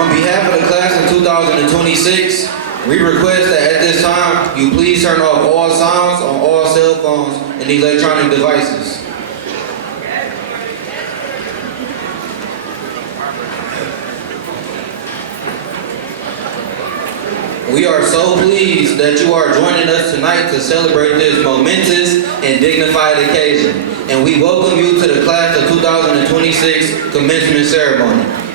On behalf of the class of 2026, we request that at this time, you please turn off all sounds on all cell phones and electronic devices. We are so pleased that you are joining us tonight to celebrate this momentous and dignified occasion, and we welcome you to the class of 2026 commencement ceremony.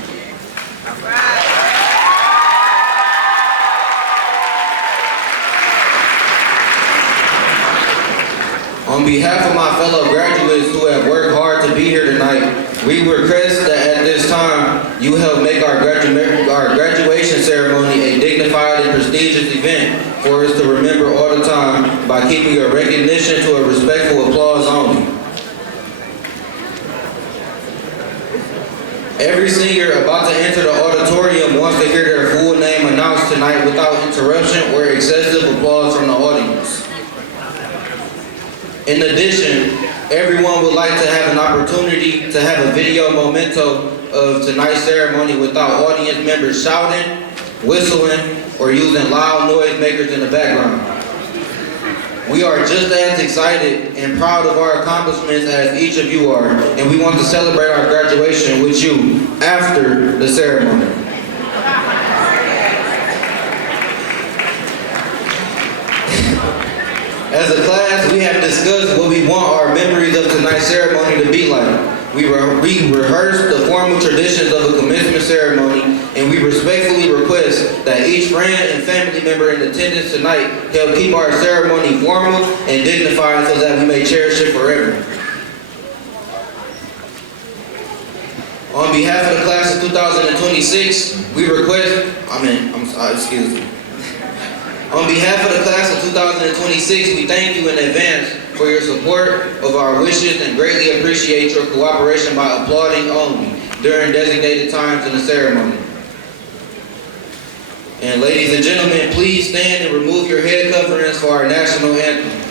On behalf of my fellow graduates who have worked hard to be here tonight, we request that at this time you help make our graduation ceremony a dignified and prestigious event for us to remember all the time by keeping a recognition to a respectful applause only. Every senior about to enter the auditorium wants to hear their full name announced tonight without interruption or excessive applause from the audience. In addition, everyone would like to have an opportunity to have a video memento of tonight's ceremony without audience members shouting, whistling, or using loud noise makers in the background. We are just as excited and proud of our accomplishments as each of you are, and we want to celebrate our graduation with you after the ceremony. As a class, we have discussed what we want our memories of tonight's ceremony to be like. We rehearsed the formal traditions of a commencement ceremony, and we respectfully request that each friend and family member in attendance tonight help keep our ceremony formal and dignified so that we may cherish it forever. On behalf of the class of 2026, we request, excuse me. On behalf of the class of 2026, we thank you in advance for your support of our wishes and greatly appreciate your cooperation by applauding only during designated times in the ceremony. And ladies and gentlemen, please stand and remove your head coverings for our national anthem.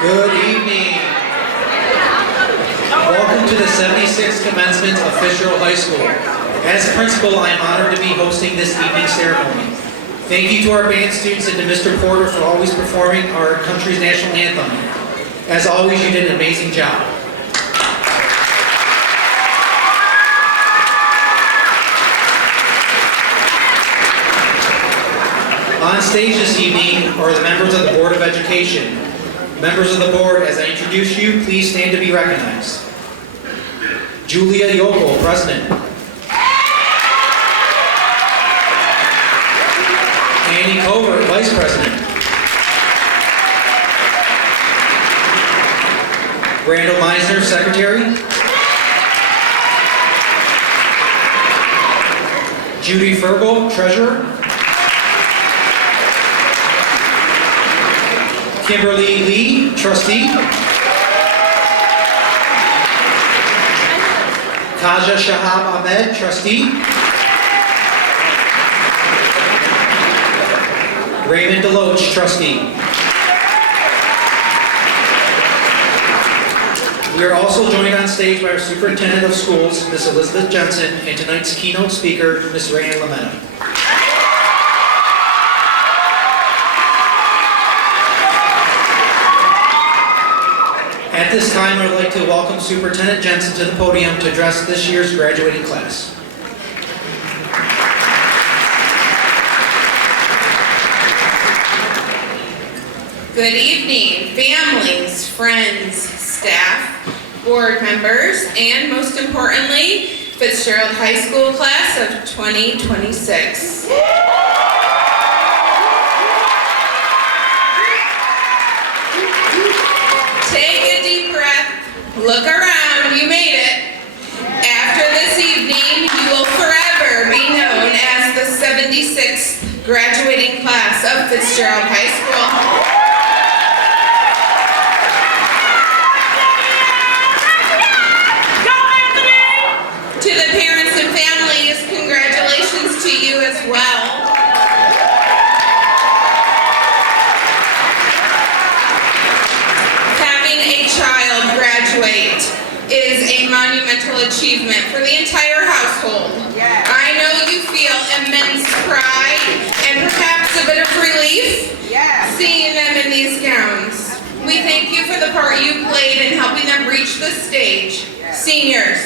Good evening. Welcome to the 76th commencement of Fitzgerald High School. As principal, I am honored to be hosting this evening's ceremony. Thank you to our band students and to Mr. Porter for always performing our country's national anthem. As always, you did an amazing job. On stage this evening are the members of the Board of Education. Members of the board, as I introduce you, please stand to be recognized. Julia Yokel, President. Annie Covert, Vice President. Randall Meisner, Secretary. Judy Fergal, Treasurer. Kimberly Lee, Trustee. Kaja Shahab Ahmed, Trustee. Raymond Deloach, Trustee. We are also joined on stage by our Superintendent of Schools, Ms. Elizabeth Jensen, and tonight's keynote speaker, Ms. Rayanne Lametta. At this time, I would like to welcome Superintendent Jensen to the podium to address this year's graduating class. Good evening, families, friends, staff, board members, and most importantly, Fitzgerald High School class of 2026. Look around, you made it. After this evening, you will forever be known as the 76th graduating class of Fitzgerald High School. To the parents and families, congratulations to you as well. Is a monumental achievement for the entire household. Yes. I know you feel immense pride and perhaps a bit of relief seeing them in these gowns. We thank you for the part you played in helping them reach this stage. Yes. Seniors,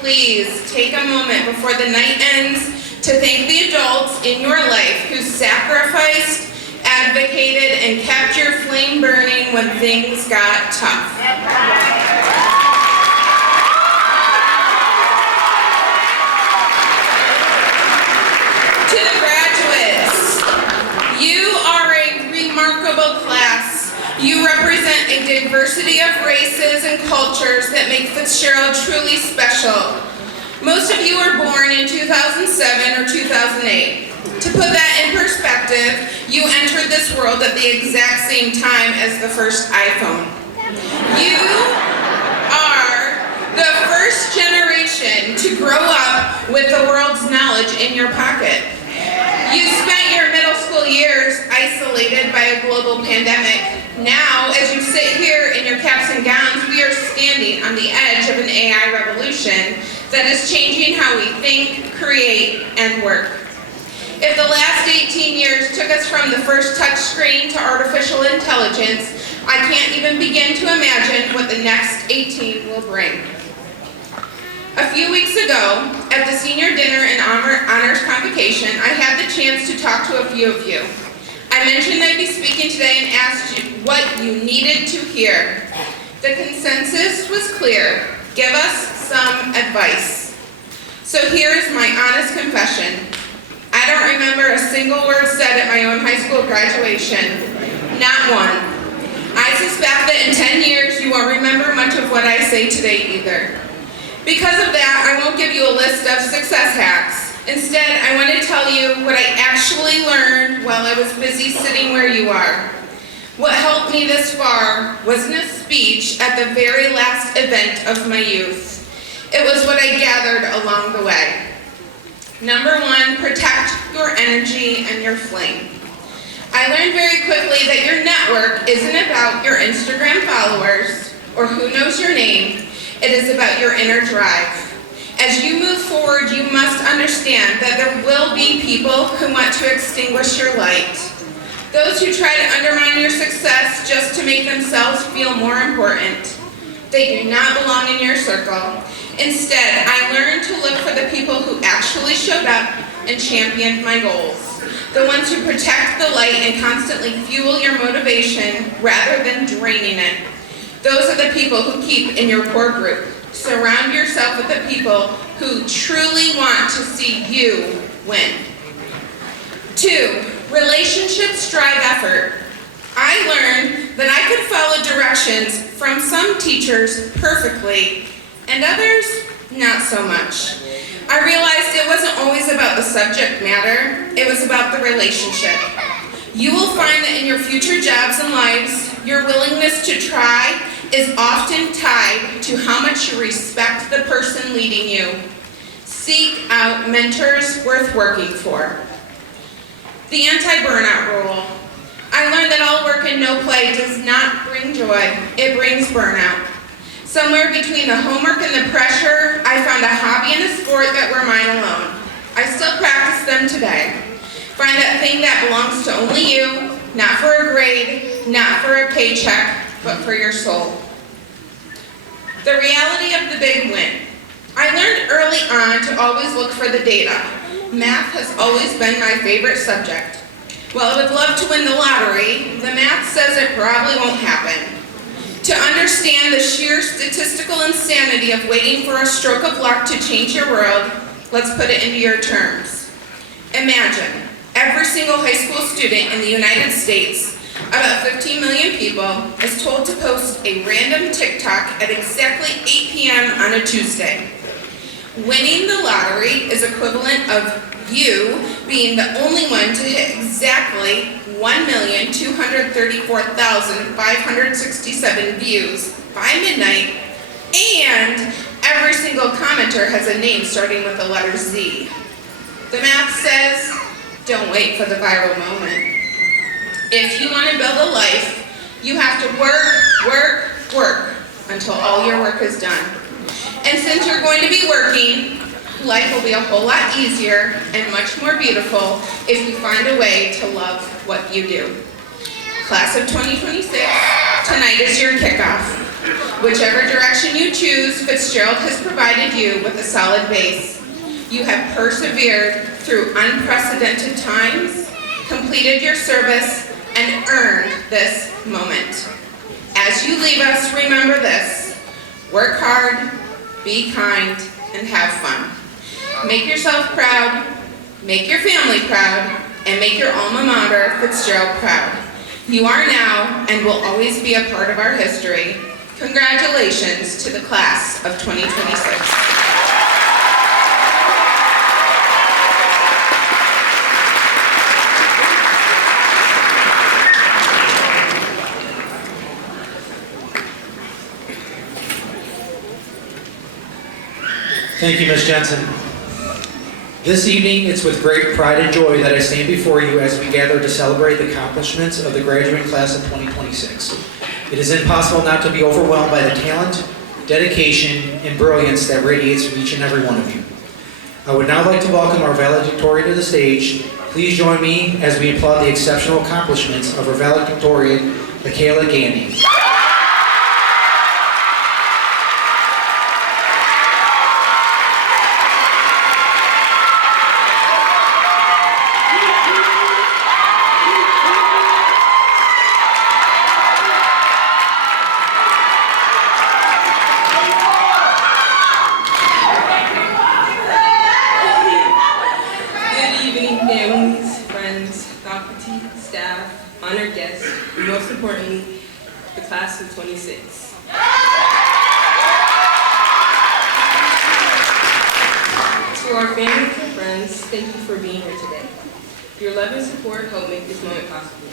please take a moment before the night ends to thank the adults in your life who sacrificed, advocated, and kept your flame burning when things got tough. To the graduates, you are a remarkable class. You represent a diversity of races and cultures that make Fitzgerald truly special. Most of you were born in 2007 or 2008. To put that in perspective, you entered this world at the exact same time as the first iPhone. You are the first generation to grow up with the world's knowledge in your pocket. You spent your middle school years isolated by a global pandemic. Now, as you sit here in your caps and gowns, we are standing on the edge of an AI revolution that is changing how we think, create, and work. If the last 18 years took us from the first touch screen to artificial intelligence, I can't even begin to imagine what the next 18 will bring. A few weeks ago, at the senior dinner and honors convocation, I had the chance to talk to a few of you. I mentioned I'd be speaking today and asked you what you needed to hear. The consensus was clear. Give us some advice. So here is my honest confession. I don't remember a single word said at my own high school graduation. Not one. I suspect that in 10 years you won't remember much of what I say today either. Because of that, I won't give you a list of success hacks. Instead, I want to tell you what I actually learned while I was busy sitting where you are. What helped me this far wasn't a speech at the very last event of my youth. It was what I gathered along the way. Number one, protect your energy and your flame. I learned very quickly that your network isn't about your Instagram followers or who knows your name. It is about your inner drive. As you move forward, you must understand that there will be people who want to extinguish your light. Those who try to undermine your success just to make themselves feel more important. They do not belong in your circle. Instead, I learned to look for the people who actually showed up and championed my goals. The ones who protect the light and constantly fuel your motivation rather than draining it. Those are the people who keep in your core group. Surround yourself with the people who truly want to see you win. 2, relationships drive effort. I learned that I could follow directions from some teachers perfectly and others not so much. I realized it wasn't always about the subject matter, it was about the relationship. You will find that in your future jobs and lives, your willingness to try is often tied to how much you respect the person leading you. Seek out mentors worth working for. The anti-burnout rule. I learned that all work and no play does not bring joy, it brings burnout. Somewhere between the homework and the pressure, I found a hobby and a sport that were mine alone. I still practice them today. Find that thing that belongs to only you, not for a grade, not for a paycheck, but for your soul. The reality of the big win. I learned early on to always look for the data. Math has always been my favorite subject. While I would love to win the lottery, the math says it probably won't happen. To understand the sheer statistical insanity of waiting for a stroke of luck to change your world, let's put it into your terms. Imagine every single high school student in the United States, about 15 million people, is told to post a random TikTok at exactly 8 p.m. on a Tuesday. Winning the lottery is equivalent of you being the only one to hit exactly 1,234,567 views by midnight, and every single commenter has a name starting with the letter Z. The math says, don't wait for the viral moment. If you want to build a life, you have to work until all your work is done. And since you're going to be working, life will be a whole lot easier and much more beautiful if you find a way to love what you do. Class of 2026, tonight is your kickoff. Whichever direction you choose, Fitzgerald has provided you with a solid base. You have persevered through unprecedented times, completed your service, and earned this moment. As you leave us, remember this: work hard, be kind, and have fun. Make yourself proud, make your family proud, and make your alma mater, Fitzgerald, proud. You are now and will always be a part of our history. Congratulations to the class of 2026. Thank you, Ms. Jensen. This evening, it's with great pride and joy that I stand before you as we gather to celebrate the accomplishments of the graduating class of 2026. It is impossible not to be overwhelmed by the talent, dedication, and brilliance that radiates from each and every one of you. I would now like to welcome our valedictorian to the stage. Please join me as we applaud the exceptional accomplishments of our valedictorian, Michaela Gandy. honored guests, and most importantly, the class of 26. To our families and friends, thank you for being here today. Your love and support helped make this moment possible.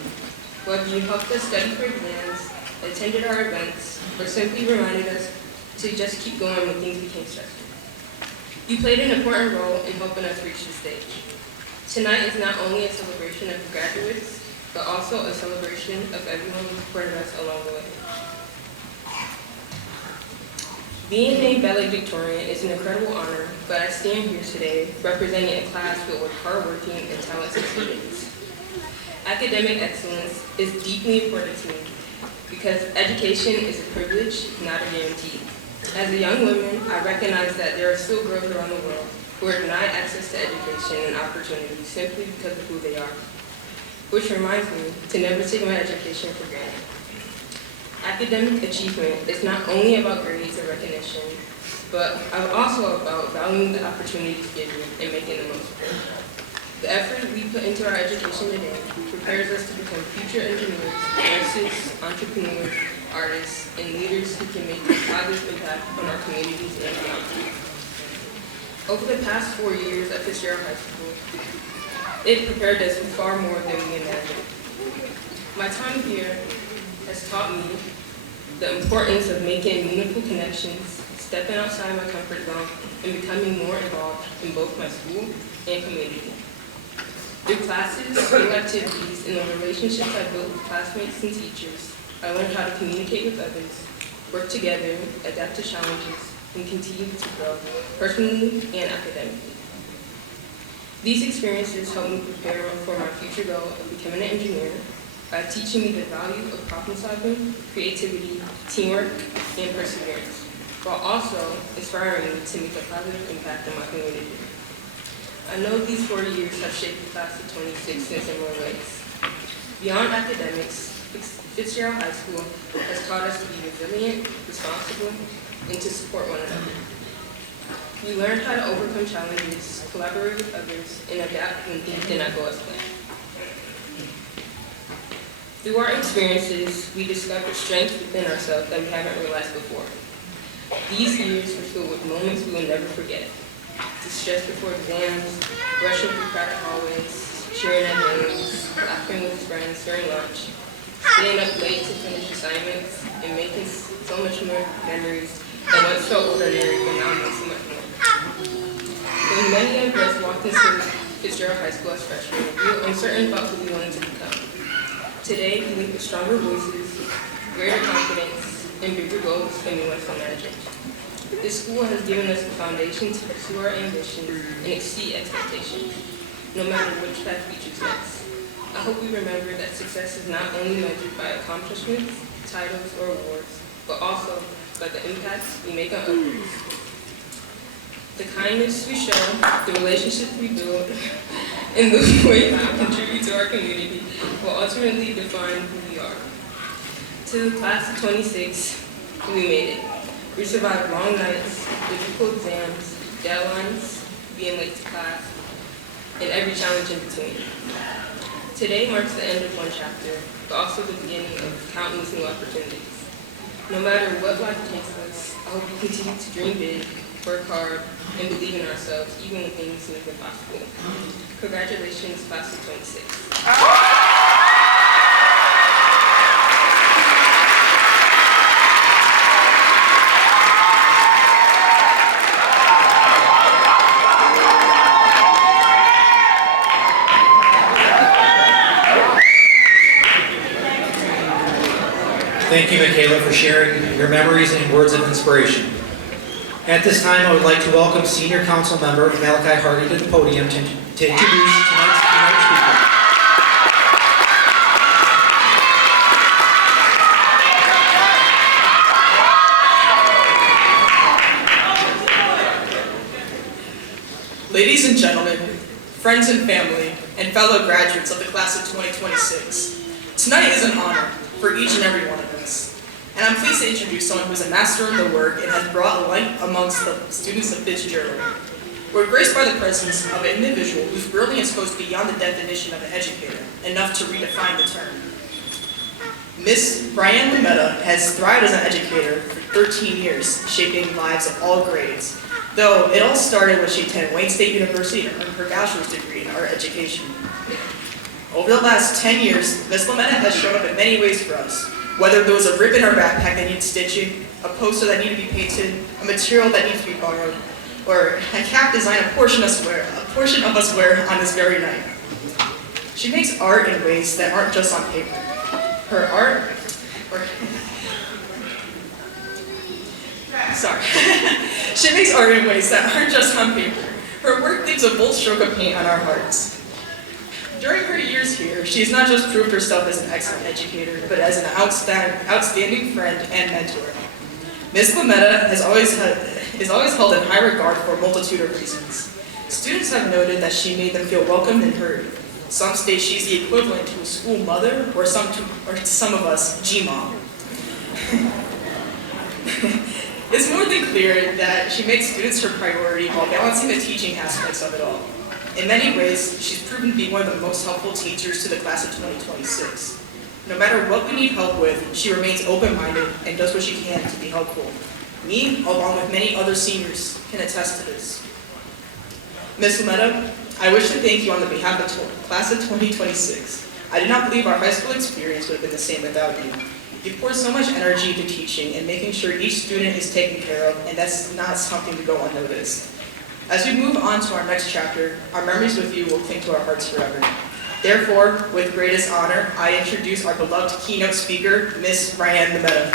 Whether you helped us study for exams, attended our events, or simply reminded us to just keep going when things became stressful. You played an important role in helping us reach this stage. Tonight is not only a celebration of the graduates, but also a celebration of everyone who supported us along the way. Being named valedictorian is an incredible honor, but I stand here today representing a class filled with hardworking and talented students. Academic excellence is deeply important to me because education is a privilege, not a guarantee. As a young woman, I recognize that there are still girls around the world who are denied access to education and opportunity simply because of who they are, which reminds me to never take my education for granted. Academic achievement is not only about grades and recognition, but also about valuing the opportunities given and making the most of it. The effort we put into our education today prepares us to become future engineers, nurses, entrepreneurs, artists, and leaders who can make a positive impact on our communities and beyond. Over the past 4 years at Fitzgerald High School, it prepared us for far more than we imagined. My time here has taught me the importance of making meaningful connections, stepping outside my comfort zone, and becoming more involved in both my school and community. Through classes, school activities, and the relationships I built with classmates and teachers, I learned how to communicate with others, work together, adapt to challenges, and continue to grow personally and academically. These experiences helped me prepare for my future goal of becoming an engineer by teaching me the value of problem solving, creativity, teamwork, and perseverance, while also inspiring me to make a positive impact on my community. I know these 4 years have shaped the class of 26 in similar ways. Beyond academics, Fitzgerald High School has taught us to be resilient, responsible, and to support one another. We learned how to overcome challenges, collaborate with others, and adapt when things did not go as planned. Through our experiences, we discovered strengths within ourselves that we haven't realized before. These years were filled with moments we will never forget. The stress before exams, rushing through crowded hallways, cheering at games, laughing with friends during lunch, staying up late to finish assignments, and making so much more memories that once felt ordinary but now mean so much more. When many of us walked into Fitzgerald High School as freshmen, we were uncertain about who we wanted to become. Today, we lead with stronger voices, greater confidence, and bigger goals than we once imagined. This school has given us the foundation to pursue our ambitions and exceed expectations, no matter which path we choose next. I hope we remember that success is not only measured by accomplishments, titles, or awards, but also by the impacts we make on others. The kindness we show, the relationships we build, and the way we contribute to our community will ultimately define who we are. To the class of 26, we made it. We survived long nights, difficult exams, deadlines, being late to class, and every challenge in between. Today marks the end of one chapter, but also the beginning of countless new opportunities. No matter what life takes us, I hope we continue to dream big, work hard, and believe in ourselves, even when things seem impossible. Congratulations, class of 26. Thank you, Michaela, for sharing your memories and words of inspiration. At this time, I would like to welcome Senior Council Member Malachi Hardy to the podium to introduce tonight's keynote speaker. Ladies and gentlemen, friends and family, and fellow graduates of the class of 2026, tonight is an honor for each and every one of us. And I'm pleased to introduce someone who's a master of the work and has brought light amongst the students of Fitzgerald. We're graced by the presence of an individual whose brilliance goes beyond the definition of an educator, enough to redefine the term. Miss Brianne Lametta has thrived as an educator for 13 years, shaping lives of all grades. Though it all started when she attended Wayne State University and earned her bachelor's degree in art education. Over the last 10 years, Ms. Lametta has shown up in many ways for us, whether there was a rip in our backpack that needed stitching, a poster that needed to be painted, a material that needs to be borrowed, or a cap design a portion of us wear on this very night. She makes art in ways that aren't just on paper. Her art, she makes art in ways that aren't just on paper. Her work leaves a bold stroke of paint on our hearts. During her years here, she has not just proved herself as an excellent educator, but as an outstanding friend and mentor. Ms. Lametta is always held in high regard for a multitude of reasons. Students have noted that she made them feel welcomed and heard. Some state she's the equivalent to a school mother, or to some of us, G-mom. It's more than clear that she makes students her priority while balancing the teaching aspects of it all. In many ways, she's proven to be one of the most helpful teachers to the class of 2026. No matter what we need help with, she remains open-minded and does what she can to be helpful. Me, along with many other seniors, can attest to this. Ms. Lametta, I wish to thank you on the behalf of the class of 2026. I did not believe our high school experience would have been the same without you. You pour so much energy into teaching and making sure each student is taken care of, and that's not something to go unnoticed. As we move on to our next chapter, our memories with you will cling to our hearts forever. Therefore, with greatest honor, I introduce our beloved keynote speaker, Ms. Ryan Lametta.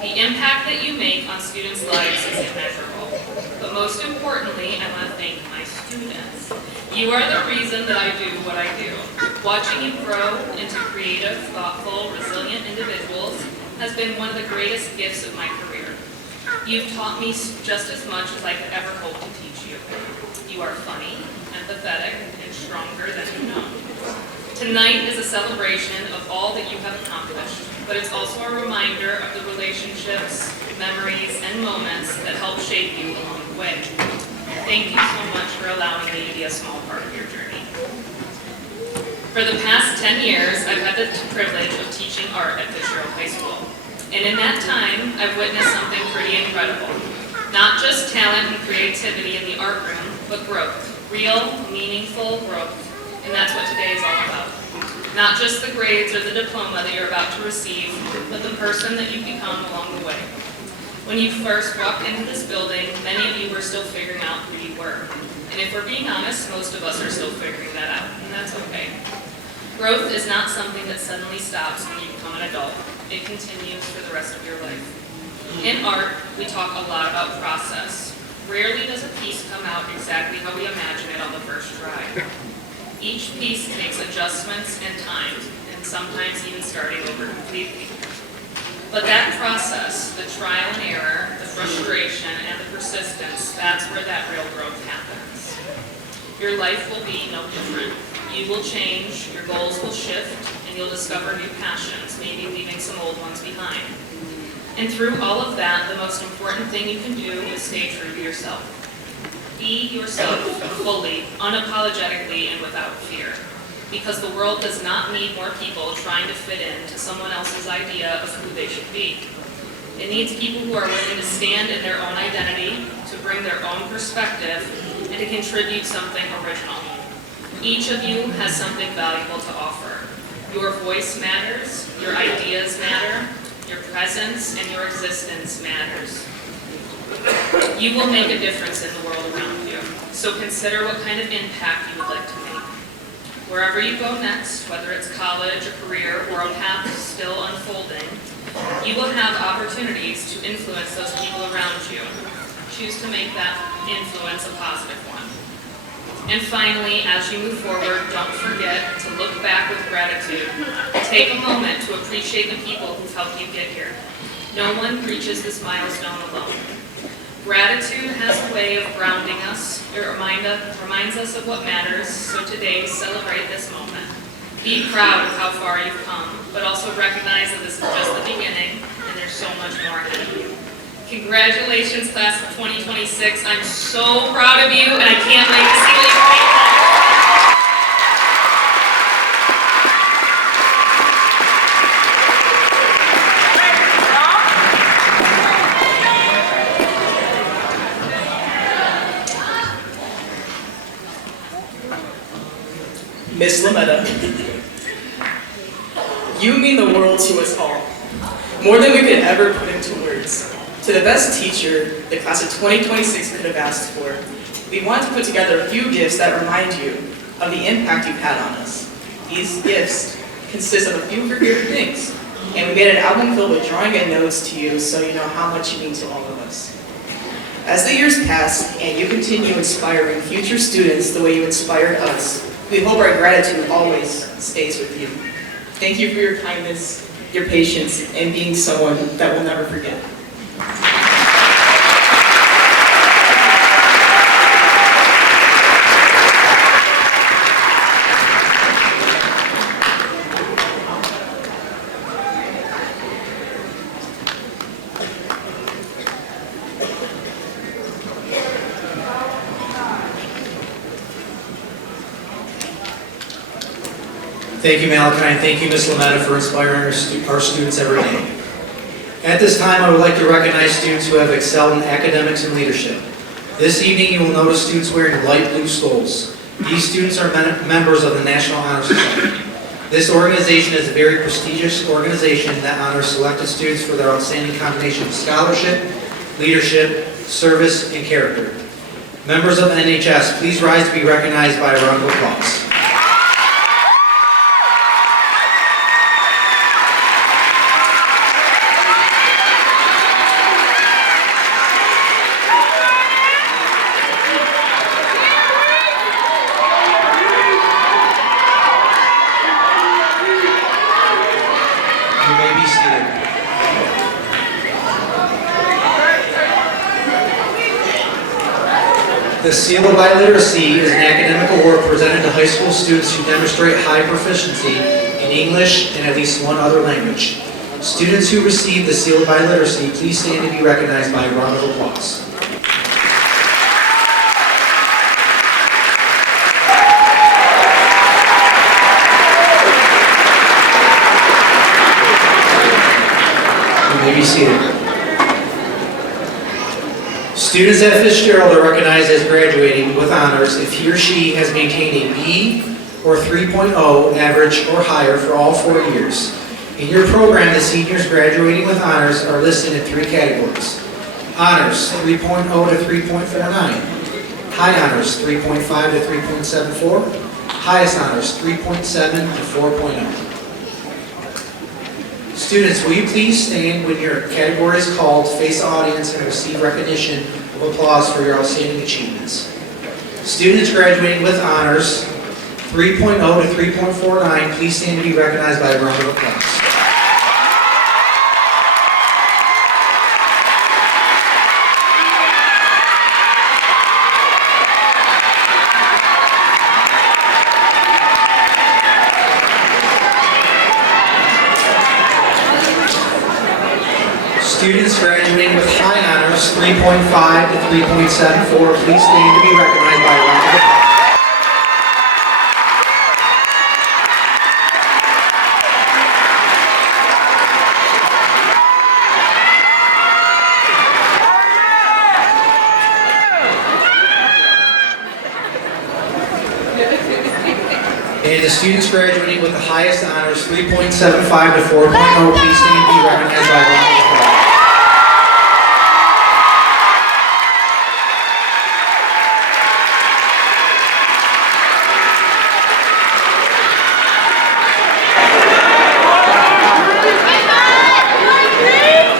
The impact that you make on students' lives is immeasurable. But most importantly, I want to thank my students. You are the reason that I do what I do. Watching you grow into creative, thoughtful, resilient individuals has been one of the greatest gifts of my career. You've taught me just as much as I could ever hope to teach you. You are funny, empathetic, and stronger than you know. Tonight is a celebration of all that you have accomplished, but it's also a reminder of the relationships, memories, and moments that help shape you along the way. Thank you so much for allowing me to be a small part of your journey. For the past 10 years, I've had the privilege of teaching art at Fitzgerald High School. And in that time, I've witnessed something pretty incredible. Not just talent and creativity in the art room, but growth. Real, meaningful growth. And that's what today is all about. Not just the grades or the diploma that you're about to receive, but the person that you become along the way. When you first walked into this building, many of you were still figuring out who you were. And if we're being honest, most of us are still figuring that out, and that's okay. Growth is not something that suddenly stops when you become an adult. It continues for the rest of your life. In art, we talk a lot about process. Rarely does a piece come out exactly how we imagine it on the first try. Each piece takes adjustments and time, and sometimes even starting over completely. But that process, the trial and error, the frustration, and the persistence, that's where that real growth happens. Your life will be no different. You will change, your goals will shift, and you'll discover new passions, maybe leaving some old ones behind. And through all of that, the most important thing you can do is stay true to yourself. Be yourself fully, unapologetically, and without fear. Because the world does not need more people trying to fit in to someone else's idea of who they should be. It needs people who are willing to stand in their own identity, to bring their own perspective, and to contribute something original. Each of you has something valuable to offer. Your voice matters, your ideas matter, your presence and your existence matters. You will make a difference in the world around you, so consider what kind of impact you would like to make. Wherever you go next, whether it's college, a career, or a path still unfolding, you will have opportunities to influence those people around you. Choose to make that influence a positive one. And finally, as you move forward, don't forget to look back with gratitude. Take a moment to appreciate the people who've helped you get here. No one reaches this milestone alone. Gratitude has a way of grounding us. It reminds us of what matters, so today celebrate this moment. Be proud of how far you've come, but also recognize that this is just the beginning and there's so much more ahead of you. Congratulations, class of 2026. I'm so proud of you, and I can't wait to see what you make. Miss Lametta, you mean the world to us all, more than we could ever put into words. To the best teacher the class of 2026 could have asked for, we want to put together a few gifts that remind you of the impact you've had on us. These gifts consist of a few of your favorite things, and we made an album filled with drawing and notes to you so you know how much you mean to all of us. As the years pass and you continue inspiring future students the way you inspired us, we hope our gratitude always stays with you. Thank you for your kindness, your patience, and being someone that we'll never forget. Thank you, Malachi, and thank you, Ms. Lametta, for inspiring our students every day. At this time, I would like to recognize students who have excelled in academics and leadership. This evening, you will notice students wearing light blue stoles. These students are members of the National Honor Society. This organization is a very prestigious organization that honors selected students for their outstanding combination of scholarship, leadership, service, and character. Members of NHS, please rise to be recognized by a round of applause. The Seal of Biliteracy is an academic award presented to high school students who demonstrate high proficiency in English and at least one other language. Students who receive the Seal of Biliteracy, please stand to be recognized by a round of applause. You may be seated. Students at Fitzgerald are recognized as graduating with honors if he or she has maintained a B or 3.0 average or higher for all 4 years. In your program, the seniors graduating with honors are listed in 3 categories. Honors, 3.0 to 3.49. High honors, 3.5 to 3.74. Highest honors, 3.7 to 4.0. Students, will you please stand when your category is called, face the audience, and receive recognition of applause for your outstanding achievements. Students graduating with honors, 3.0 to 3.49, please stand to be recognized by a round of applause. Students graduating with high honors, 3.5 to 3.74, please stand to be recognized by a round of applause. And the students graduating with the highest honors, 3.75 to 4.0, please stand to be recognized by a round of applause.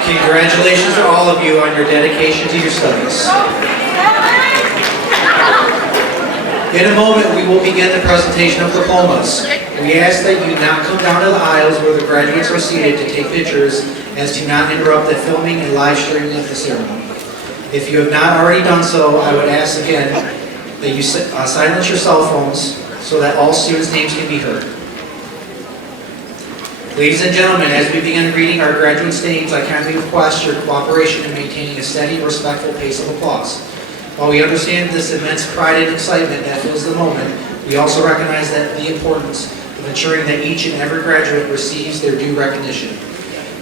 Congratulations to all of you on your dedication to your studies. In a moment, we will begin the presentation of diplomas. We ask that you not come down to the aisles where the graduates are seated to take pictures, as to not interrupt the filming and live streaming of the ceremony. If you have not already done so, I would ask again that you silence your cell phones so that all students' names can be heard. Ladies and gentlemen, as we begin reading our graduates' names, I kindly request your cooperation in maintaining a steady, respectful pace of applause. While we understand this immense pride and excitement that fills the moment, we also recognize that the importance of ensuring that each and every graduate receives their due recognition.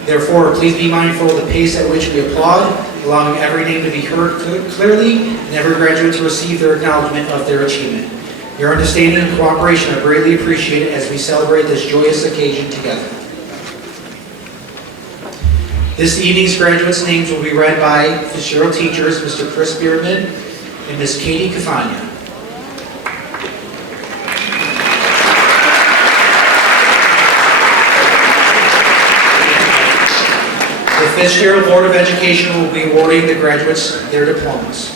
Therefore, please be mindful of the pace at which we applaud, allowing every name to be heard clearly and every graduate to receive their acknowledgement of their achievement. Your understanding and cooperation are greatly appreciated as we celebrate this joyous occasion together. This evening's graduates' names will be read by Fitzgerald teachers, Mr. Chris Bierman and Ms. Katie Cafagna. The Fitzgerald Board of Education will be awarding the graduates their diplomas.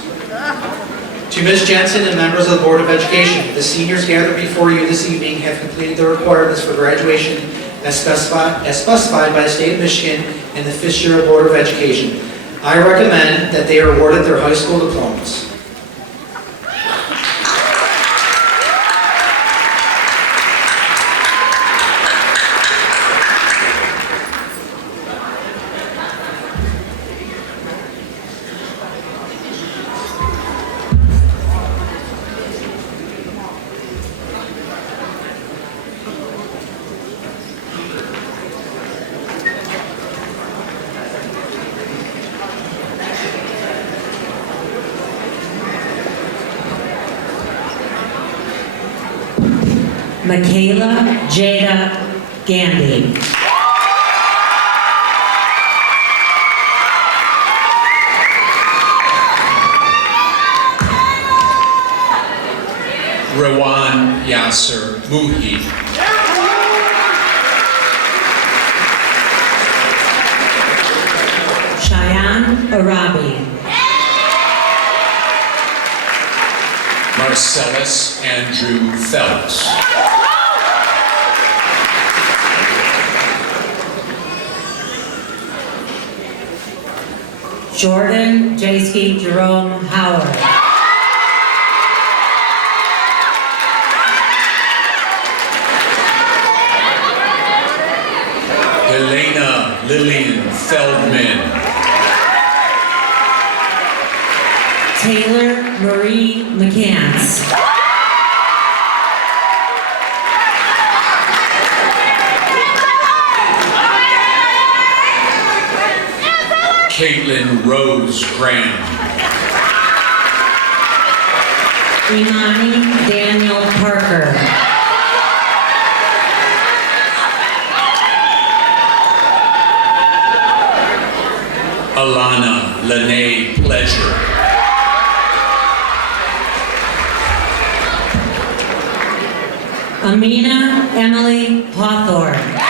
To Ms. Jensen and members of the Board of Education, the seniors gathered before you this evening have completed the requirements for graduation as specified by the State of Michigan and the Fitzgerald Board of Education. I recommend that they are awarded their high school diplomas. Michaela Jada Gandy. Rawan Yasser Muhi. Cheyenne Arabi. Marcellus Andrew Phelps. Jordan J.C. Jerome Howard. Elena Lillian Feldman. Taylor Marie McCants. Caitlin Rose Graham. Imani Daniel Parker. Alana Lene Pleasure. Amina Emily Hawthorne.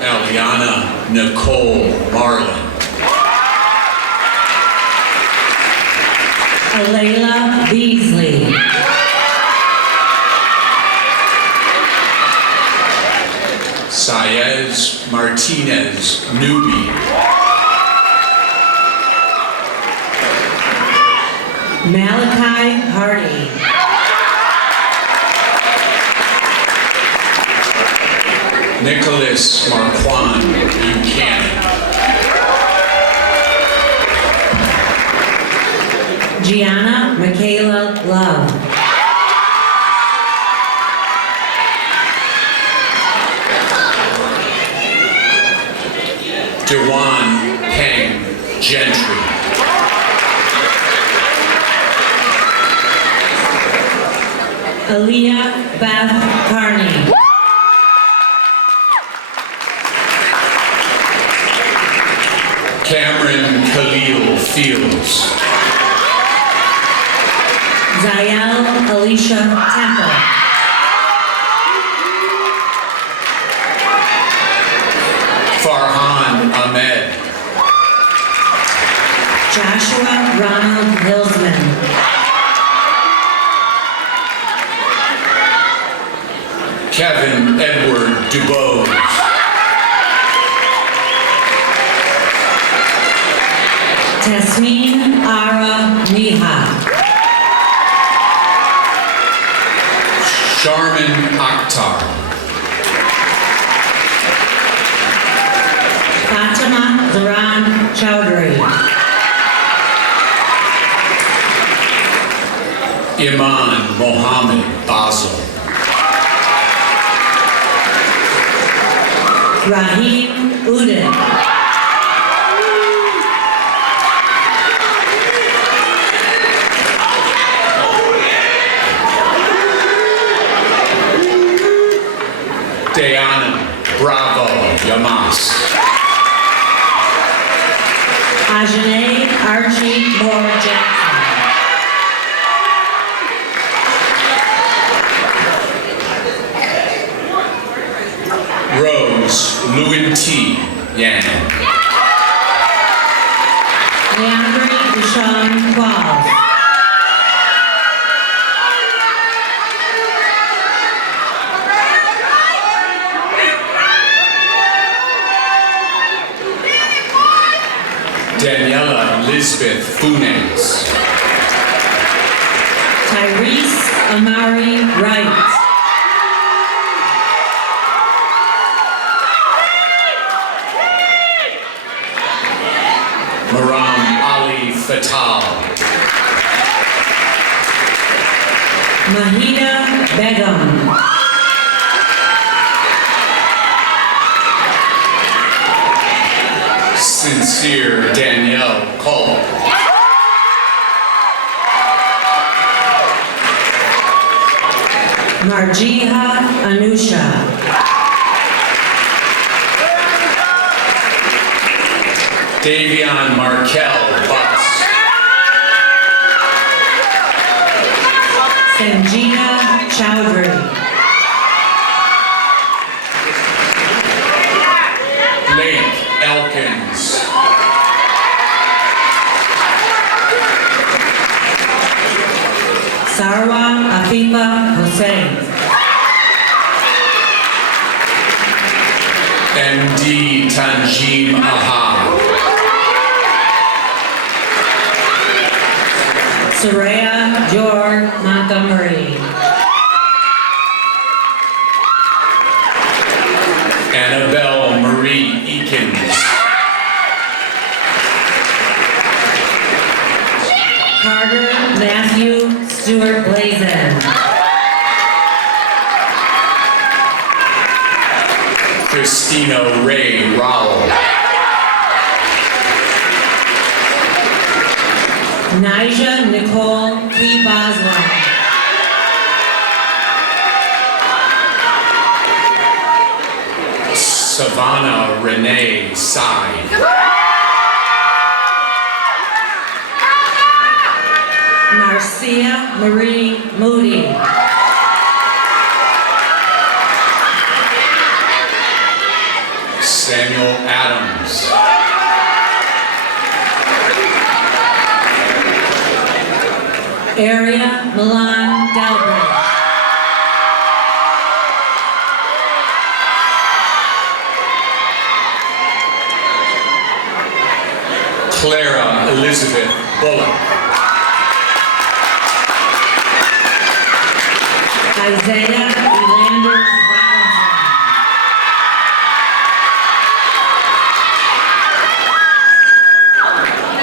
Aliana Nicole Marlin. Alayla Beasley. Saez Martinez Newby. Malachi Hardy. Nicholas Marquand Buchanan. Gianna Michaela Love. Dewan Peng Gentry. Aaliyah Beth Carney. Cameron Khalil Fields. Zayel Alicia Temple. Farhan Ahmed. Joshua Ronald Hillsman. Kevin Edward Dubose. Tasmin Ara Miha. Sharman Akhtar. Fatima Zaran Chowdhury. Iman Mohammed Basel. Rahim Udin. Diana Bravo Yamas. Ajane Archie Moore Jackson. Rose Lewin T. Yan. Leandri Deshawn Qualls. Daniela Lisbeth Funes. Tyrese Amari Wright. Maram Ali Fatal. Mahida Begum. Sincere Danielle Cole. Marjiha Anusha. Davion Markel Butts. Sanjina Chowdhury. Blake Elkins. Sarwa Afifa Hussain. MD Tanjim Aha. Soraya Jor Montgomery. Annabelle Marie Eakins. Carter Matthew Stewart Blazin. Christina Ray Rowell. Nija Nicole P. Boswell. Savannah Renee Side. Marcia Marie Moody. Samuel Adams. Area Milan Dalbridge. Clara Elizabeth Bullock. Isaiah Elanders Robinson.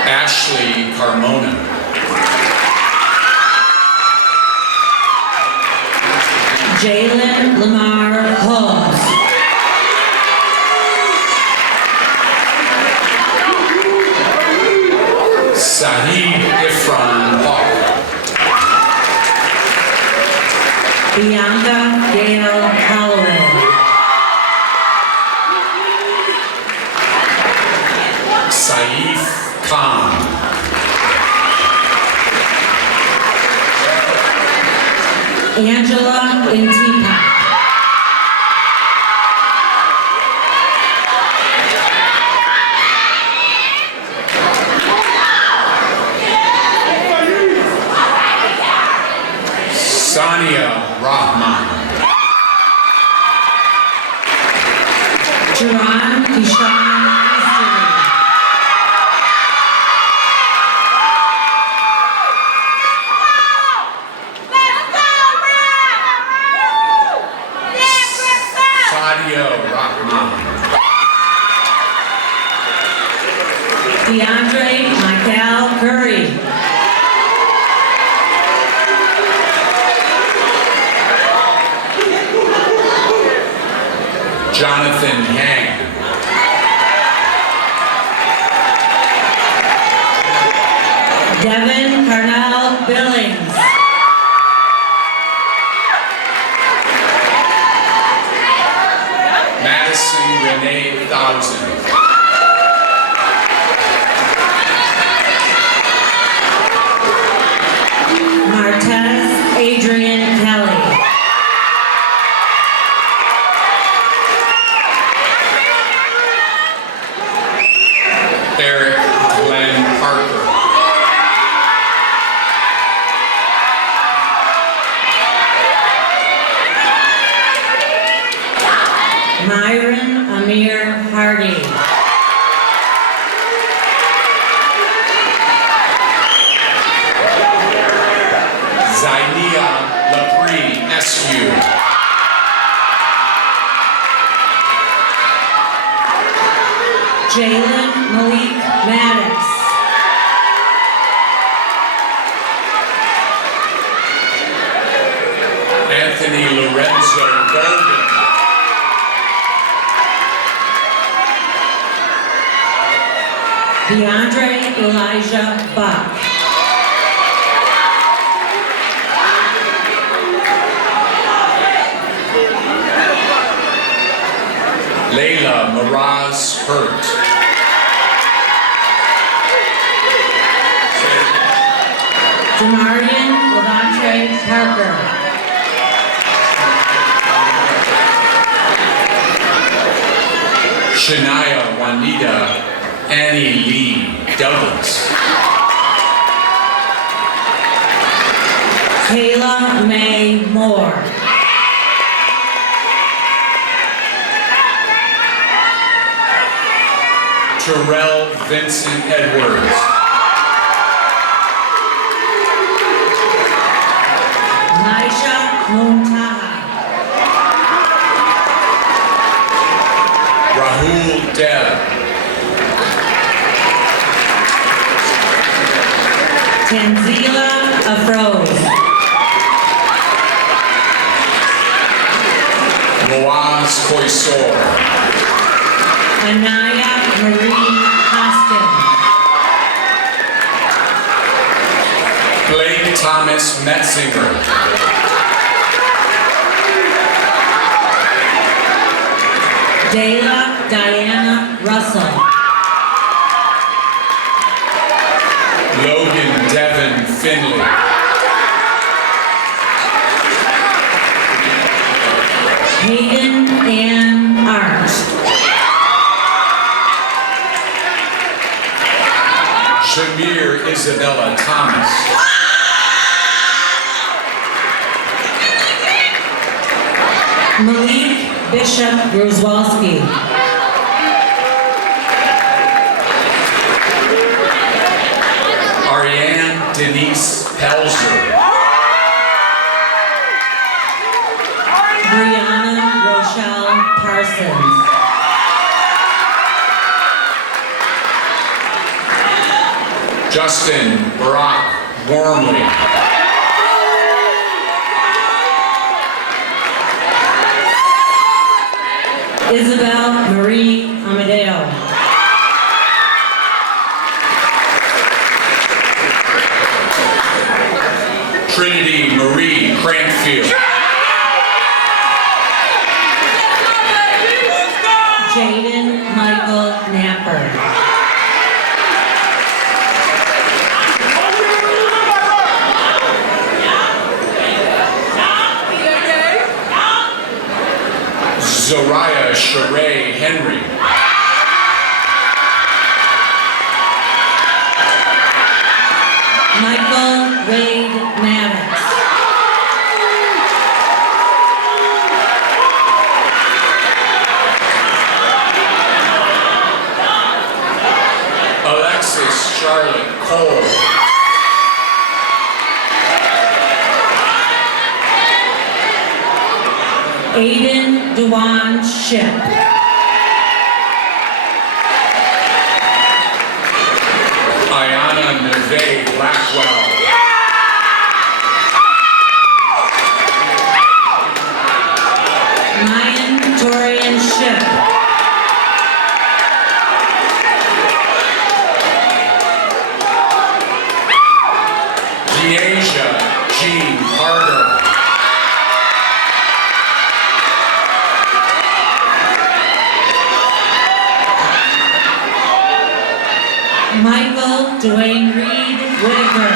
Ashley Carmona. Jalen Lamar Holmes. Sahid Ifran Hawk. Bianca Gail Holloway. Saif Khan. Angela Intipa. Sania Rahman. Jerron Deshawn Easterly. DeAndre Michael Curry. Jonathan Hang. Devin Carnell Billings. Madison Renee Thousand. Martez Adrian Kelly. Eric Glenn Parker. Myron Amir Hardy. Zainia Lapri Eskew. Jalen Malik Maddox. Anthony Lorenzo Golden. DeAndre Elijah Buck. Layla Miraz Hurt. Demarion Levante Parker. Shania Juanita Annie Lee Douglas. Kayla May Moore. Terrell Vincent Edwards. Nisha Muntaha. Rahul Dev. Tanzila Afroz. Moaz Koisor. Anaya Marie Hoskins. Blake Thomas Metzinger. Dayla Diana Russell. Logan Devin Finley. Hayden Ann Arch. Shamir Isabella Thomas. Malik Bishop Grozwalski. Ariane Denise Pelzer. Brianna Rochelle Parsons. Justin Barack Wormley. Isabel Marie Amadeo. Trinity Marie Crankfield. Jaden Michael Napper. Zoriah Sheree Henry. Michael Wade Maddox. Alexis Charlotte Cole. Aiden Dewan Ship. Neve Blackwell. Mayan Torian Ship. Deasia Jean Carter. Michael Dwayne Reed Whitaker.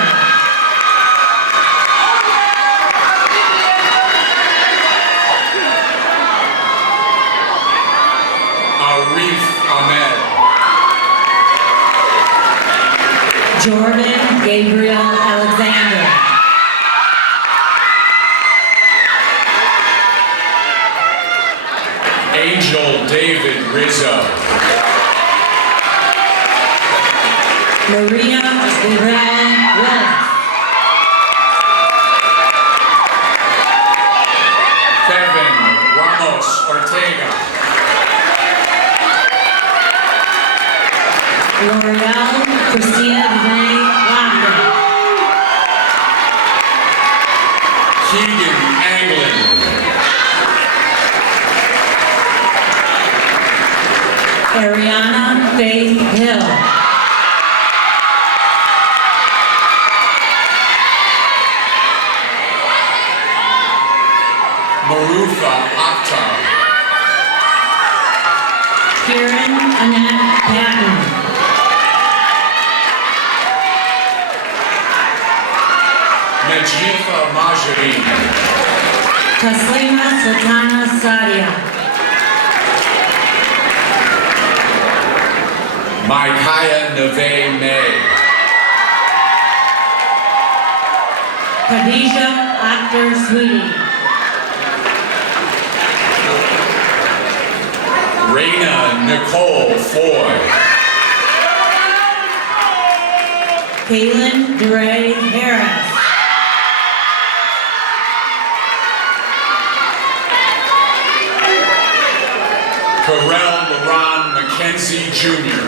Arif Ahmed. Jordan Gabriel Alexander. Angel David Rizzo. Maria Burrell Willis. Kevin Ramos Ortega. L'Oreal Christina Renee Lockton. Keegan Anglin. Ariana Faith Hill. Marufa Akhtar. Kieran Annette Patton. Najifa Majari. Taslima Sultana Sadia. Micaiah Neve May. Khadijah Akhtar Sweetie. Raina Nicole Foy. Kaylin DeRay Harris. Carell LaRon McKenzie Jr.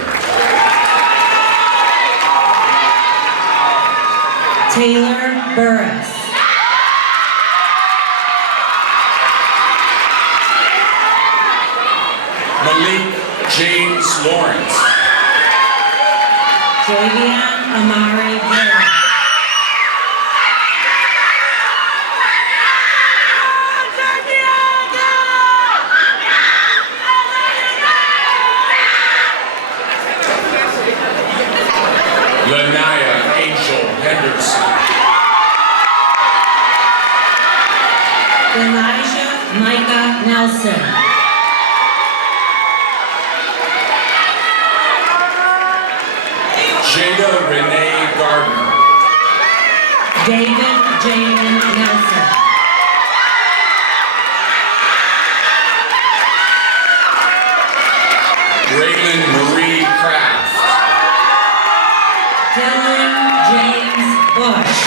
Taylor Burris. Malik James Lawrence. Javian Amari Garrett. Lanaya Angel Henderson. Elijah Micah Nelson. Jada Renee Gardner. David Jaden Nelson. Raylan Marie Kraft. Dylan James Bush.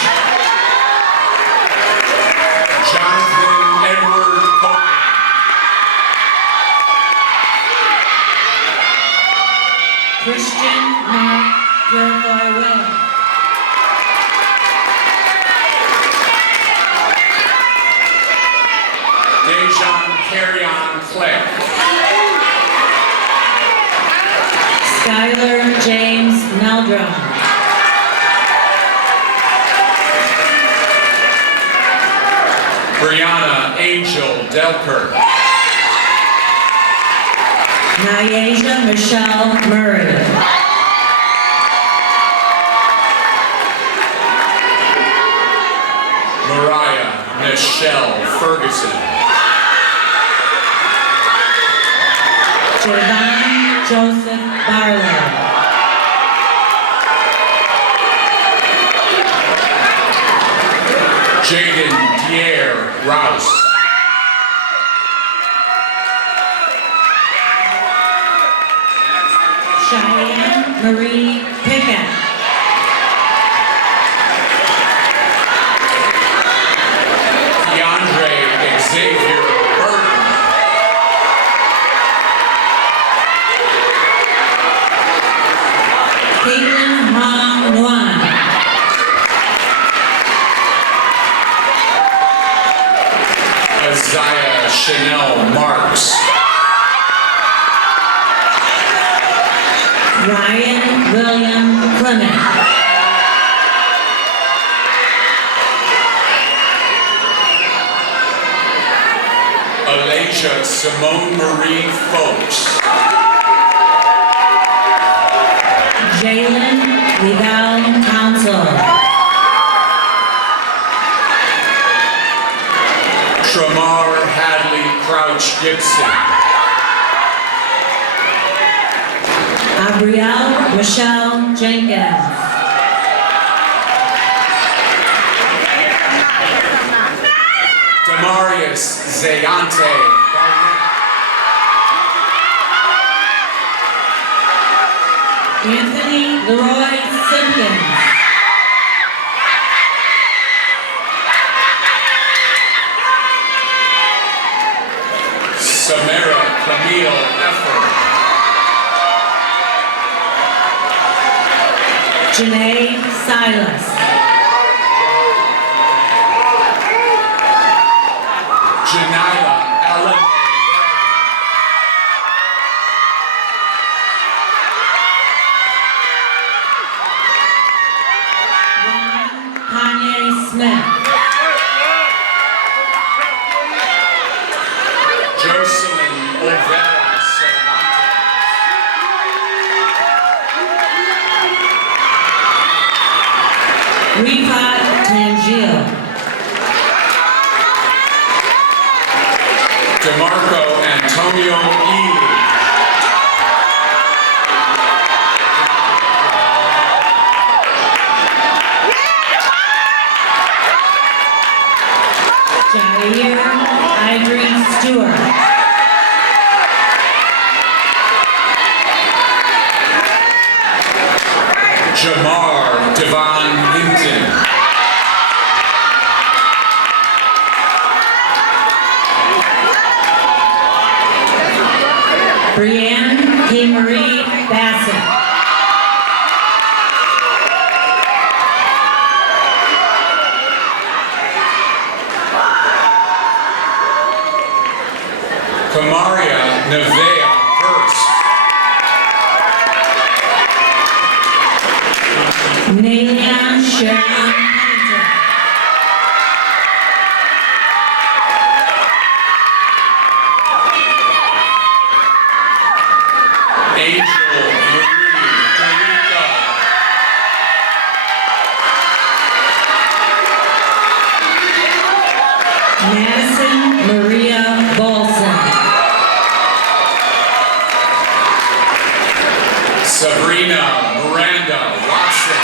Jonathan Edward Copeland. Christian Mark Purifoy Willis. Dejan Carrion Clay. Skylar James Meldrum. Brianna Angel Delker. Nyasia Michelle Murray. Mariah Michelle Ferguson. Javon Joseph Barlow. Jaden Pierre Rouse. Cheyenne Marie Pickett. DeAndre Xavier Burton. Caitlin Hong Nguyen. Chanel Marks. Ryan William Clement. Alasia Simone Marie Folks. Jalen Legal Council. Tramar Hadley Crouch Gibson. Abrielle Michelle Jenkins. Demarius Zayante Barnett. Anthony Leroy Simpkins. Samara Camille Effer. Janae Silas. Janila Ellen. Kanye Smith. Jocelyn Olvera Cervantes. Rifat Tangil. DeMarco Antonio Ely. Jair Ivory Stewart. Jamar Devon Hinton. Brianne K. Marie Bassett. Kamaria Nevea Hurst. Nalia Sharon Hunter. Angel Marie DeLuca. Madison Maria Bolson. Sabrina Miranda Watson.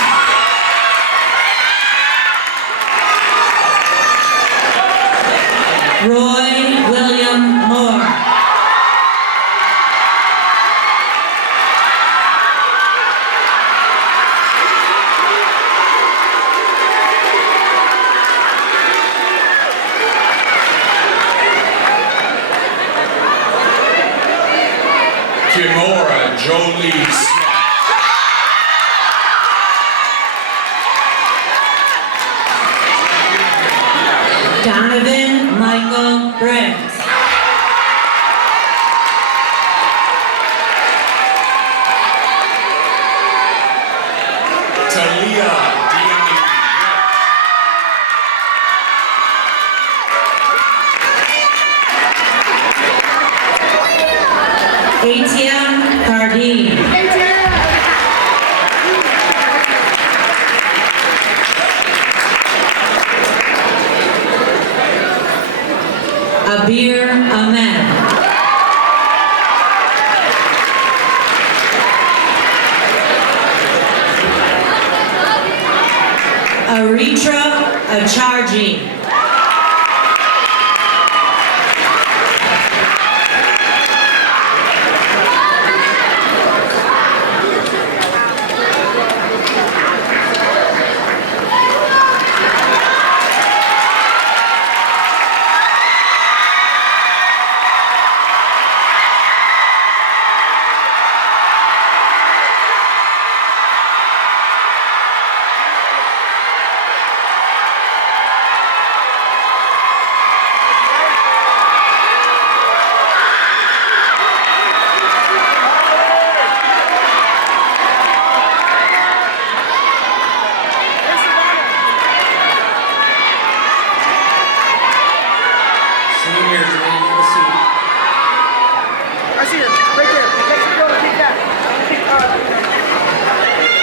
Roy William Moore. Kimora Jolie Smith. Donovan Michael Briggs. Talia Dion. Atia Cardine. Abir Ahmed. Aritra Acharji.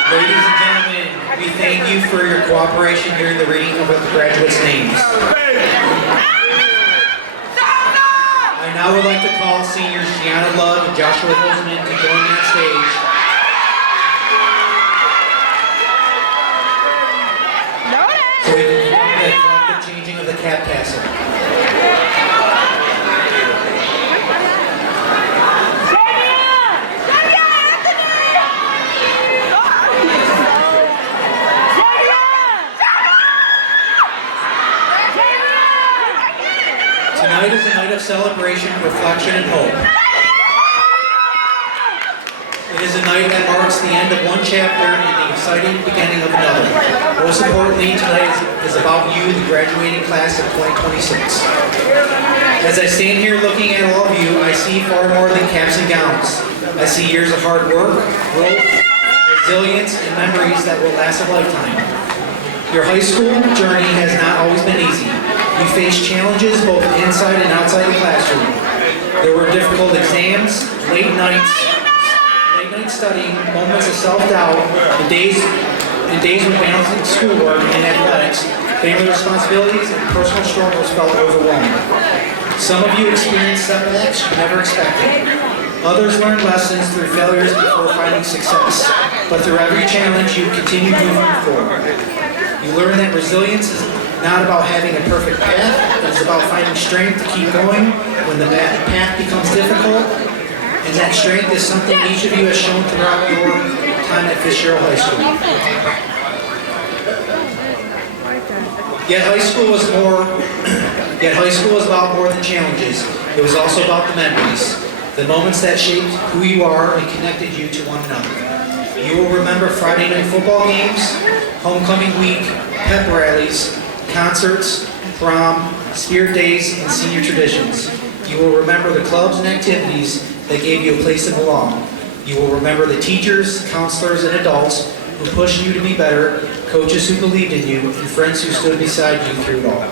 Ladies and gentlemen, we thank you for your cooperation during the reading of the graduates' names. I now would like to call seniors Gianna Love and Joshua Hilsman to join me on stage. So we can conduct the collective changing of the cap tassel. Tonight is a night of celebration, reflection, and hope. It is a night that marks the end of one chapter and the exciting beginning of another. Most importantly, tonight is about you, the graduating class of 2026. As I stand here looking at all of you, I see far more than caps and gowns. I see years of hard work, growth, resilience, and memories that will last a lifetime. Your high school journey has not always been easy. You faced challenges both inside and outside the classroom. There were difficult exams, late night studying, moments of self-doubt, and days when balancing schoolwork and athletics, family responsibilities, and personal struggles felt overwhelming. Some of you experienced setbacks you never expected. Others learned lessons through failures before finding success. But through every challenge, you continued moving forward. You learned that resilience is not about having a perfect path, it's about finding strength to keep going when the path becomes difficult. And that strength is something each of you has shown throughout your time at Fitzgerald High School. Yet high school was about more than challenges. It was also about the memories, the moments that shaped who you are and connected you to one another. You will remember Friday night football games, homecoming week, pep rallies, concerts, prom, spirit days, and senior traditions. You will remember the clubs and activities that gave you a place to belong. You will remember the teachers, counselors, and adults who pushed you to be better, coaches who believed in you, and friends who stood beside you through it all.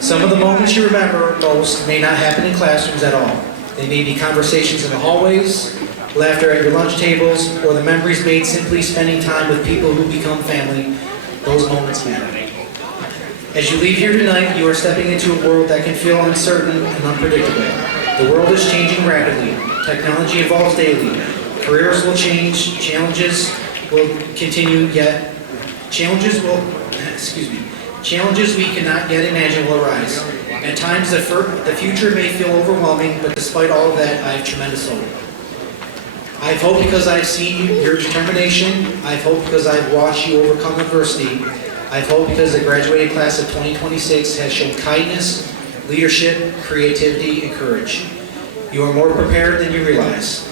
Some of the moments you remember most may not happen in classrooms at all. They may be conversations in the hallways, laughter at your lunch tables, or the memories made simply spending time with people who become family. Those moments matter. As you leave here tonight, you are stepping into a world that can feel uncertain and unpredictable. The world is changing rapidly. Technology evolves daily. Careers will change. Challenges will continue, yet challenges we cannot yet imagine will arise. At times, the future may feel overwhelming, but despite all of that, I have tremendous hope. I have hope because I've seen your determination. I have hope because I've watched you overcome adversity. I have hope because the graduating class of 2026 has shown kindness, leadership, creativity, and courage. You are more prepared than you realize.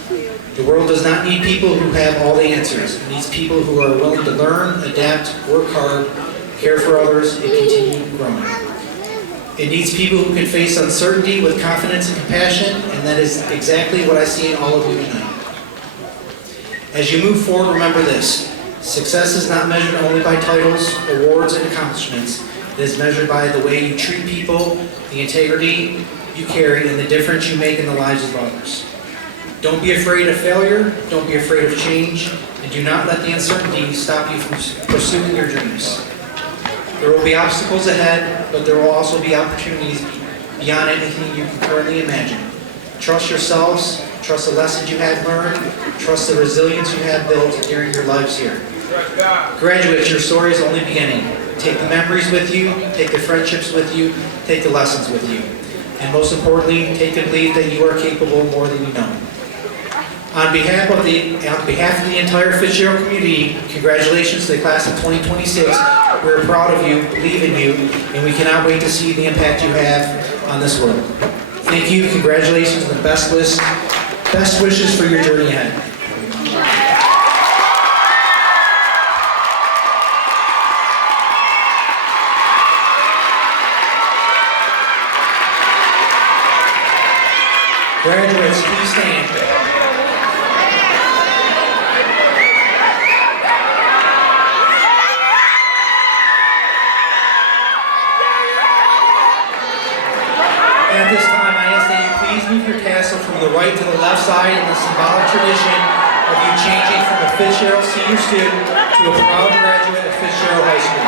The world does not need people who have all the answers. It needs people who are willing to learn, adapt, work hard, care for others, and continue growing. It needs people who can face uncertainty with confidence and compassion, and that is exactly what I see in all of you tonight. As you move forward, remember this. Success is not measured only by titles, awards, and accomplishments. It is measured by the way you treat people, the integrity you carry, and the difference you make in the lives of others. Don't be afraid of failure, don't be afraid of change, and do not let the uncertainty stop you from pursuing your dreams. There will be obstacles ahead, but there will also be opportunities beyond anything you can currently imagine. Trust yourselves, trust the lessons you have learned, trust the resilience you have built during your lives here. Graduates, your story is only beginning. Take the memories with you, take the friendships with you, take the lessons with you. And most importantly, take the belief that you are capable more than you know. On behalf of the entire Fitzgerald community, congratulations to the class of 2026. We're proud of you, believe in you, and we cannot wait to see the impact you have on this world. Thank you, congratulations, and the best wishes for your journey ahead. Graduates, please stand. At this time, I ask that you please move your tassel from the right to the left side in the symbolic tradition of you changing from a Fitzgerald senior student to a proud graduate of Fitzgerald High School.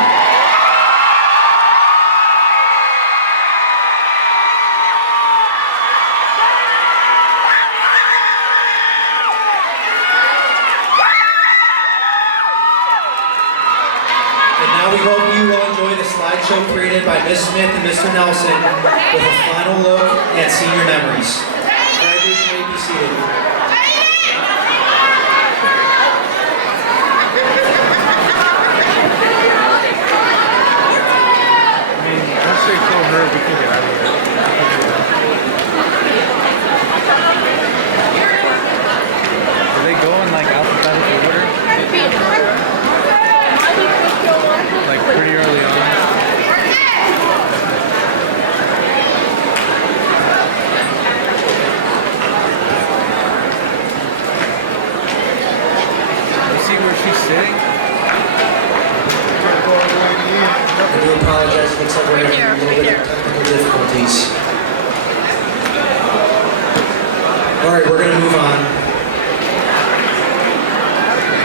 And now we hope you will enjoy the slideshow created by Ms. Smith and Mr. Nelson with a final look at senior memories. Graduates may be seated. Once they kill her, we can get out of here. Do they go in like alphabetical order? Like pretty early on. You see where she's sitting? I do apologize if it's over a little bit of technical difficulties. All right, we're going to move on.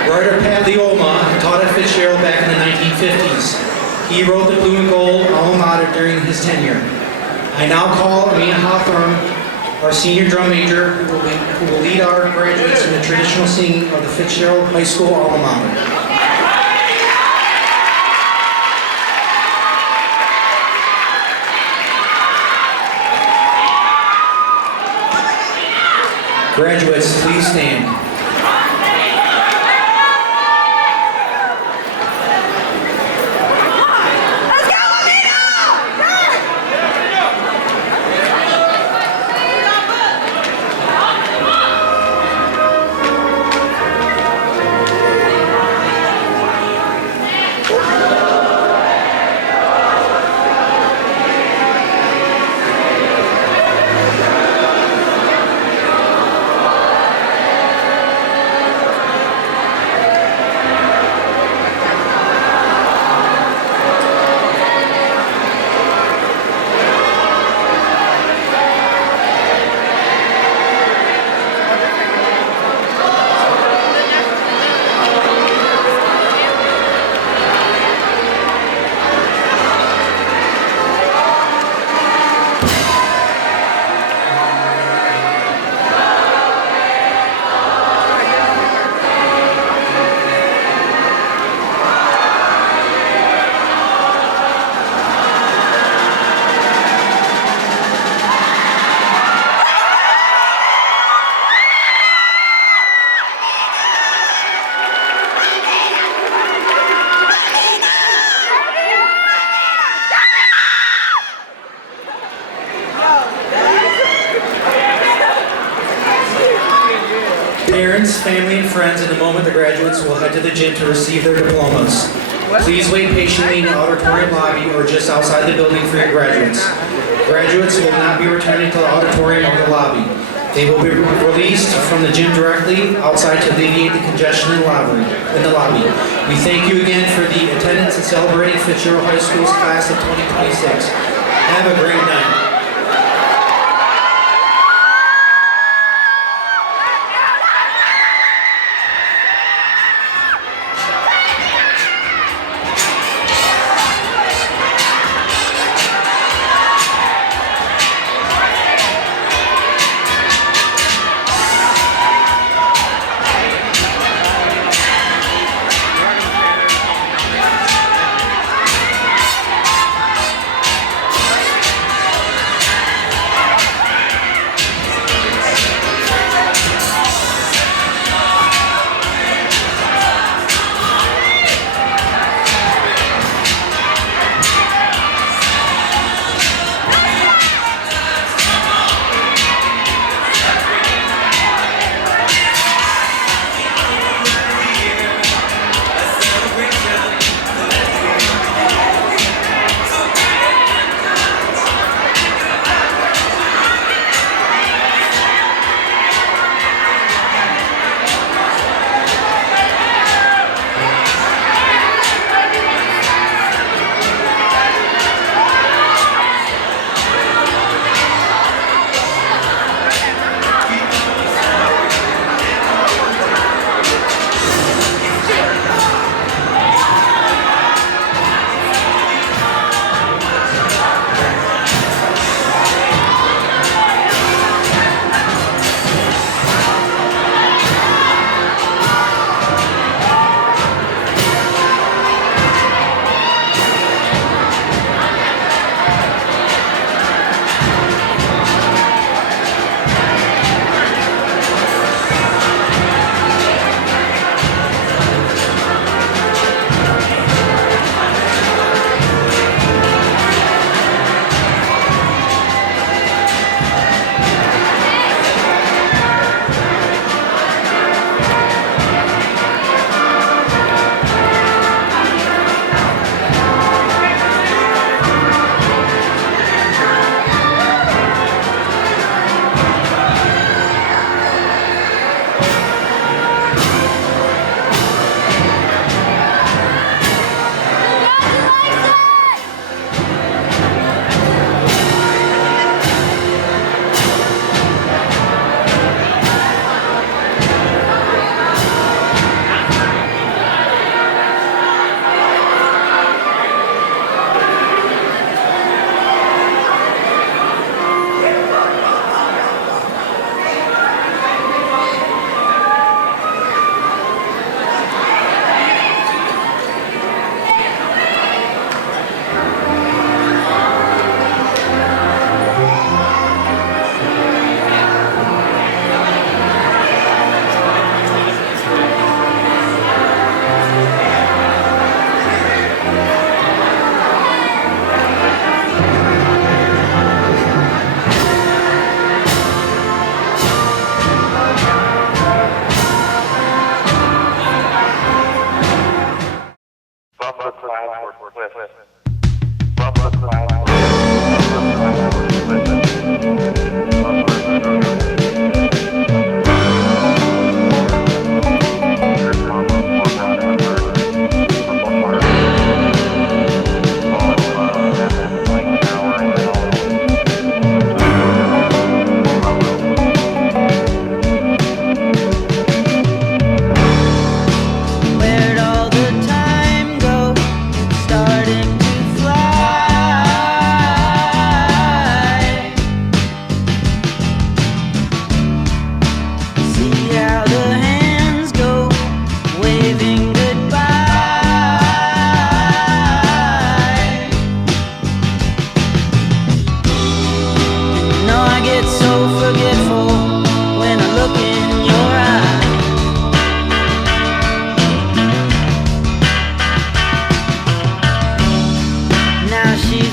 Writer Pat Leoma taught at Fitzgerald back in the 1950s. He wrote the Blue and Gold alma mater during his tenure. I now call Amina Hawthorne, our senior drum major, who will lead our graduates in the traditional singing of the Fitzgerald High School alma mater. Graduates, please stand. Parents, family, and friends, in a moment the graduates will head to the gym to receive their diplomas. Please wait patiently in the auditorium lobby or just outside the building for your graduates. Graduates will not be returning to the auditorium or the lobby. They will be released from the gym directly outside to alleviate the congestion in the lobby. We thank you again for the attendance and celebrating Fitzgerald High School's class of 2026. Have a great night.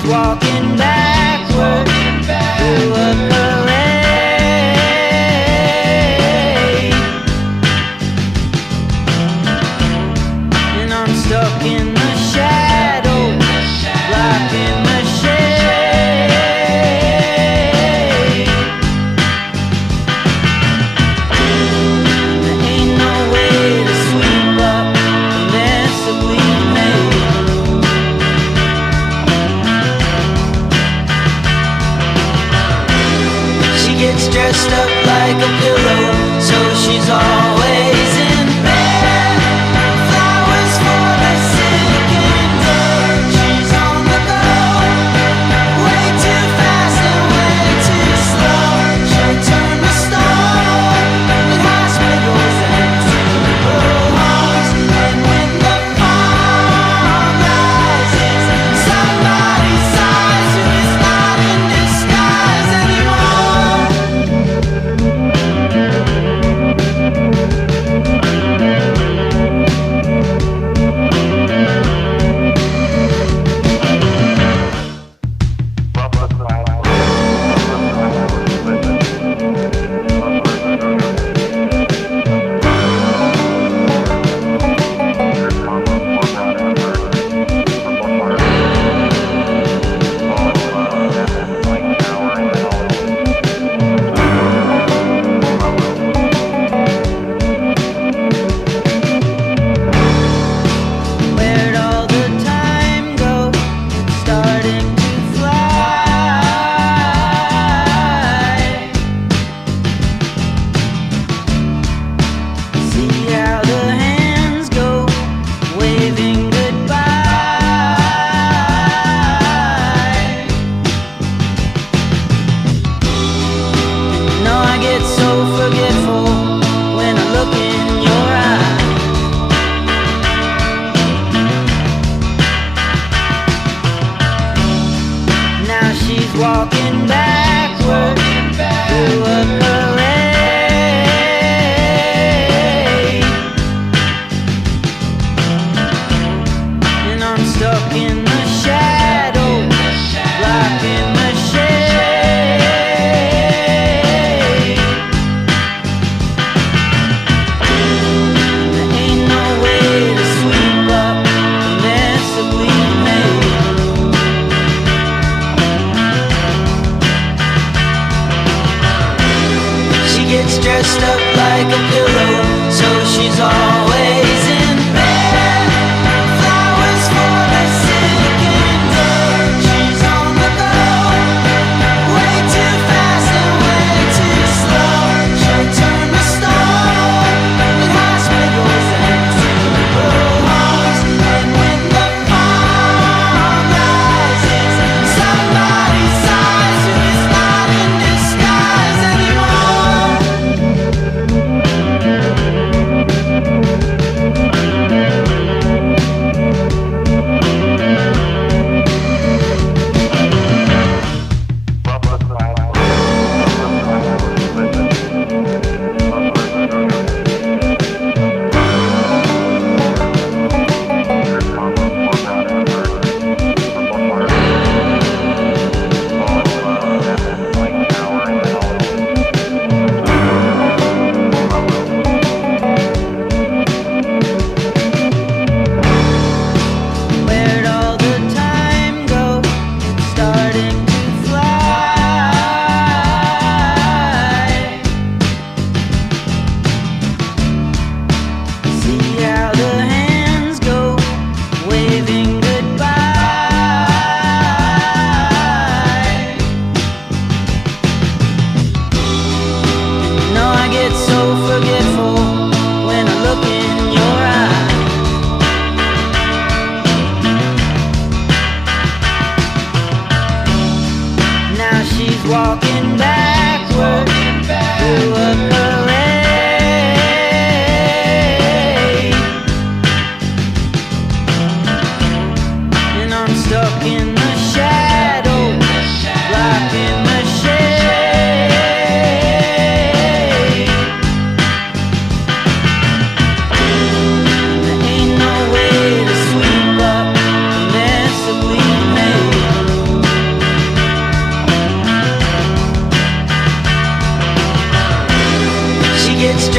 walking backward through a parade, and I'm stuck in the shadow, blocking the shade. There ain't no way to sweep up the mess that we made. She gets dressed up like a pillow, so she's always in bed. Flowers for the sick and dead. She's on the go, way too fast and way too slow. She'll turn to stone in hospitals and funeral homes. And when the fog rises, somebody sighs who is not in disguise anymore. Where'd all the time go? It's starting to fly. See how the hands go, waving goodbye. No, I get so forgetful when I look in your eyes. Now she's walking backward through a parade, and I'm stuck in the shadow, blocking the shade. There ain't no way to sweep up the mess that we made. She gets dressed up like a pillow, so she's always in bed. Flowers for the sick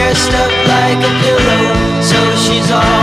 dressed up like a pillow, so she's all